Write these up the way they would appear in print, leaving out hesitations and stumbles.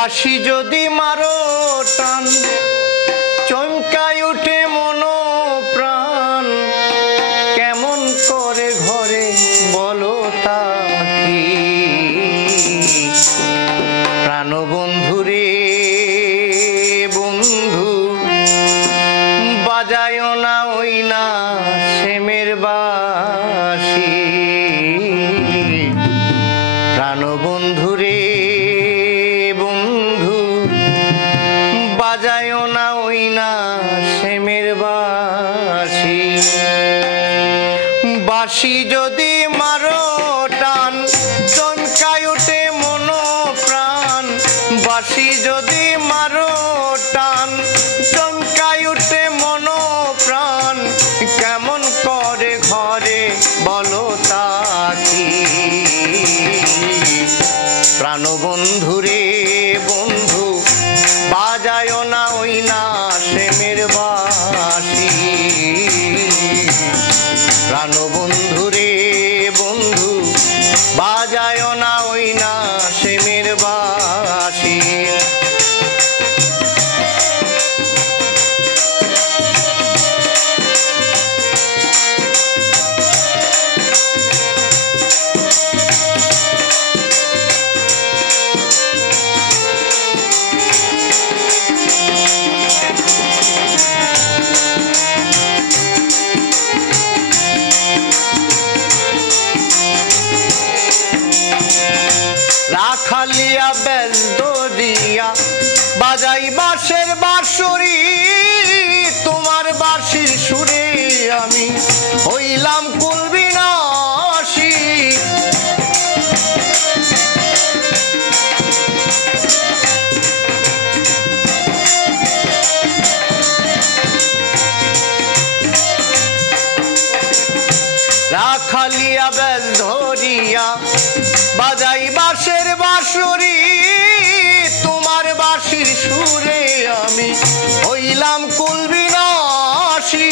বাঁশি যদি মারো টান চমকায় উঠে মন প্রাণ কেমন করে ঘরে বলো তা কি প্রাণ বন্ধু রে বন্ধু বাজায় না ওই না শ্যামের বাঁশি প্রাণ বন্ধু রে বাজায় না ওই না শ্যামের বাঁশি বাঁশি যদি মারো টান চমকায় ওঠে মন প্রাণ বাঁশি যদি মারো টান চমকায় ওঠে মন প্রাণ কেমন করে ঘরে বলো তা কি প্রাণ বন্ধু রে বন্ধু বাজায় না ওই না শ্যামের বাঁশি প্রাণ বন্ধু রে বন্ধু বাজায় না ওই না শ্যামের বাঁশি রাখালিয়া বেল দরিয়া বাজাই বাঁশের বাঁশুরি তোমার বাঁশির সুরে আমি হইলাম কুল বিনাশী রাখালিয়া বেল ধরিয়া বাজাই বাঁশের বাঁশুরি তোমার বাঁশির সুরে আমি হইলাম কুল বিনাশী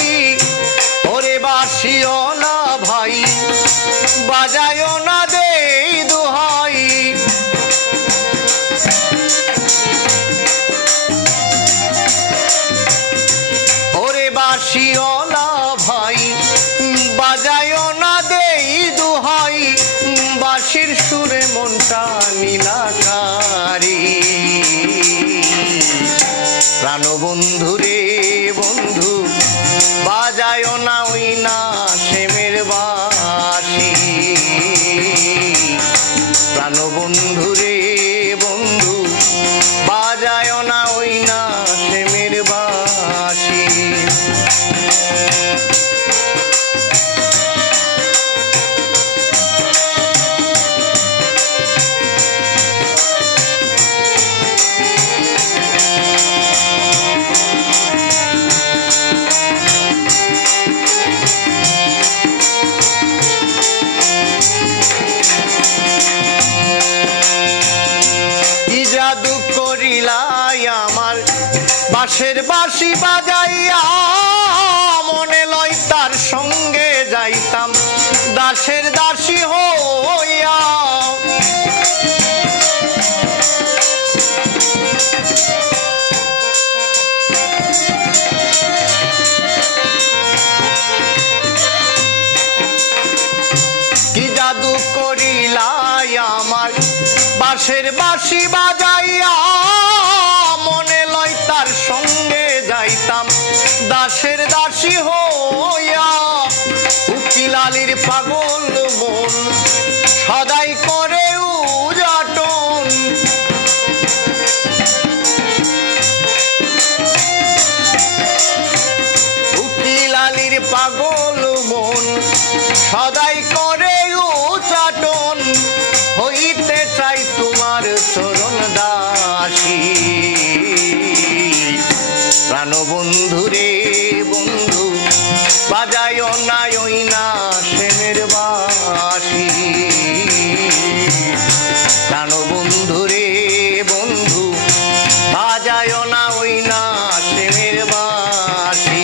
ওরে বাঁশিও না ভাই বাজায়ও না দেই দোহাই ওরে বাঁশিও না ভাই বাজায়ও না দেই দোহাই বাঁশির সুরে মনটা নীলাকারী প্রাণ বন্ধু রে বন্ধু বাজায় না ওই না শ্যামের বাঁশি প্রাণ বন্ধু রে বন্ধু বাজায় না ওই না শ্যামের বাঁশি জাদু করিলাই আমার বাঁশের বাঁশি বাজাইয়া মনে লয় তার সঙ্গে যাইতাম দাসের দাসী হইয়া কি জাদু করিলাই আমার বাঁশের বাঁশি বাজাইয়া মনে লয় তার সঙ্গে যাইতাম দাসের দাসী হইয়া উকিলালির পাগল মন সদাই করে উজাটন উকিলালির পাগল মন সদাই করে উজাটন হইতে চাই তোমার চরণ দাসী প্রাণ বন্ধু রে বন্ধু বাজায় না ওই না শ্যামের বাঁশি প্রাণ বন্ধু রে বন্ধু বাজায় না ওই না শ্যামের বাঁশি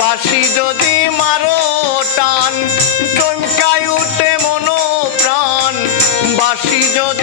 বাঁশি যদি মারো টান চমকায় উঠে মন প্রাণ বাঁশি যদি